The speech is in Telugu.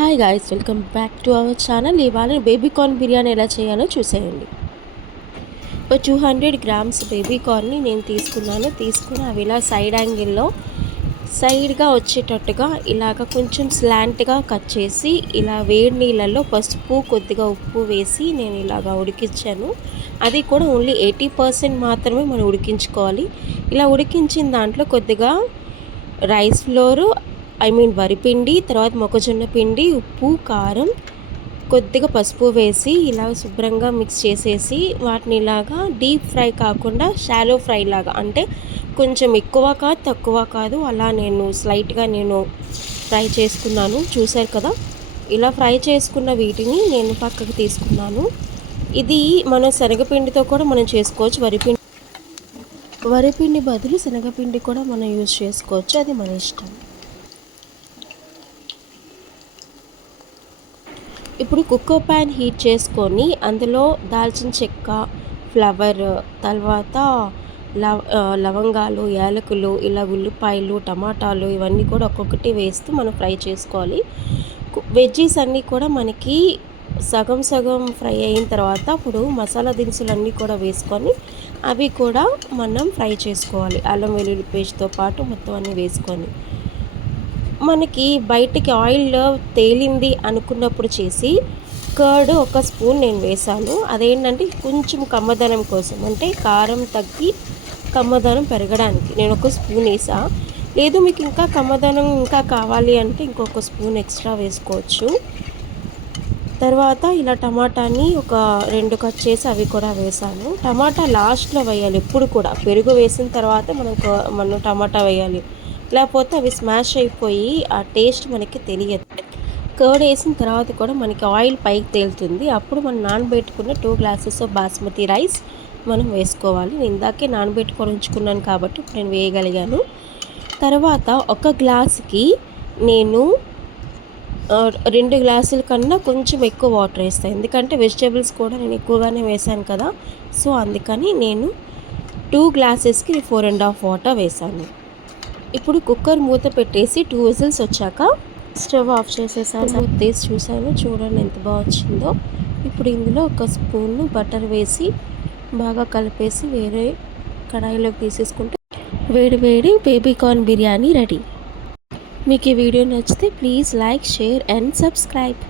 Hi guys, welcome back to our channel. ఇవాళ బేబీ కార్న్ బిర్యానీ ఎలా చేయాలో చూసేయండి. ఒక 200 గ్రామ్స్ బేబీ కార్న్ని నేను తీసుకుని అవి ఇలా సైడ్ యాంగిల్లో సైడ్గా వచ్చేటట్టుగా ఇలాగ కొంచెం స్లాంట్గా కట్ చేసి ఇలా వేడి నీళ్ళల్లో పసుపు కొద్దిగా ఉప్పు వేసి నేను ఇలాగ ఉడికించాను. అది కూడా ఓన్లీ 80% మాత్రమే మనం ఉడికించుకోవాలి. ఇలా ఉడికించిన దాంట్లో కొద్దిగా రైస్ ఫ్లోరు వరిపిండి, తర్వాత మొక్కజొన్న పిండి, ఉప్పు, కారం, కొద్దిగా పసుపు వేసి ఇలా శుభ్రంగా మిక్స్ చేసేసి వాటిని ఇలాగా డీప్ ఫ్రై కాకుండా షాలో ఫ్రై లాగా, అంటే కొంచెం ఎక్కువ కాదు తక్కువ కాదు, అలా నేను స్లైట్గా ఫ్రై చేసుకున్నాను. చూసారు కదా, ఇలా ఫ్రై చేసుకున్న వీటిని నేను పక్కకు తీసుకున్నాను. ఇది మన శనగపిండితో కూడా మనం చేసుకోవచ్చు. వరిపిండి బదులు శనగపిండి కూడా మనం యూజ్ చేసుకోవచ్చు, అది మన ఇష్టం. ఇప్పుడు కుక్కర్ ప్యాన్ హీట్ చేసుకొని అందులో దాల్చిన చెక్క, ఫ్లవర్, తర్వాత లవంగాలు, యాలకులు, ఇలా ఉల్లిపాయలు, టమాటాలు ఇవన్నీ కూడా ఒక్కొక్కటి వేస్తూ మనం ఫ్రై చేసుకోవాలి. వెజ్జీస్ అన్నీ కూడా మనకి సగం సగం ఫ్రై అయిన తర్వాత ఇప్పుడు మసాలా దినుసులు కూడా వేసుకొని అవి కూడా మనం ఫ్రై చేసుకోవాలి. అల్లం వెల్లుల్లి పేస్ట్తో పాటు మొత్తం అన్నీ వేసుకొని మనకి బయటికి ఆయిల్ తేలింది అనుకున్నప్పుడు చేసి కర్డ్ ఒక స్పూన్ నేను వేసాను. అదేంటంటే కొంచెం కమ్మదనం కోసం, అంటే కారం తగ్గి కమ్మదనం పెరగడానికి నేను ఒక స్పూన్ వేసా. లేదు మీకు ఇంకా కమ్మదనం ఇంకా కావాలి అంటే ఇంకొక స్పూన్ ఎక్స్ట్రా వేసుకోవచ్చు. తర్వాత ఇలా టమాటాని ఒక 2 కట్ చేసి అవి కూడా వేసాను. టమాటా లాస్ట్లో వేయాలి ఎప్పుడు కూడా. పెరుగు వేసిన తర్వాత మనం టమాటా వేయాలి, లేకపోతే అవి స్మాష్ అయిపోయి ఆ టేస్ట్ మనకి తెలియదు. కర్డ్ వేసిన తర్వాత కూడా మనకి ఆయిల్ పైకి తేలుతుంది. అప్పుడు మనం నానబెట్టుకున్న 2 గ్లాసెస్ బాస్మతి రైస్ మనం వేసుకోవాలి. నేను ఇందాకే నానబెట్టుకొని ఉంచుకున్నాను కాబట్టి ఇప్పుడు నేను వేయగలిగాను. తర్వాత ఒక గ్లాసుకి నేను 2 గ్లాసుల కన్నా కొంచెం ఎక్కువ వాటర్ వేస్తాను, ఎందుకంటే వెజిటేబుల్స్ కూడా నేను ఎక్కువగానే వేసాను కదా. సో అందుకని నేను 2 గ్లాసెస్కి 4.5 వాటర్ వేసాను. ఇప్పుడు కుక్కర్ మూత పెట్టేసి 2 విజిల్స్ వచ్చాక స్టవ్ ఆఫ్ చేసేసాను. మూత తీసి చూసాను, చూడండి ఎంత బాగా వచ్చిందో. ఇప్పుడు ఇందులో ఒక స్పూన్ బటర్ వేసి బాగా కలిపేసి వేరే కడాయిలోకి తీసేసుకుంటే వేడి వేడి బేబీ కార్న్ బిర్యానీ రెడీ. మీకు ఈ వీడియో నచ్చితే please like, share and subscribe.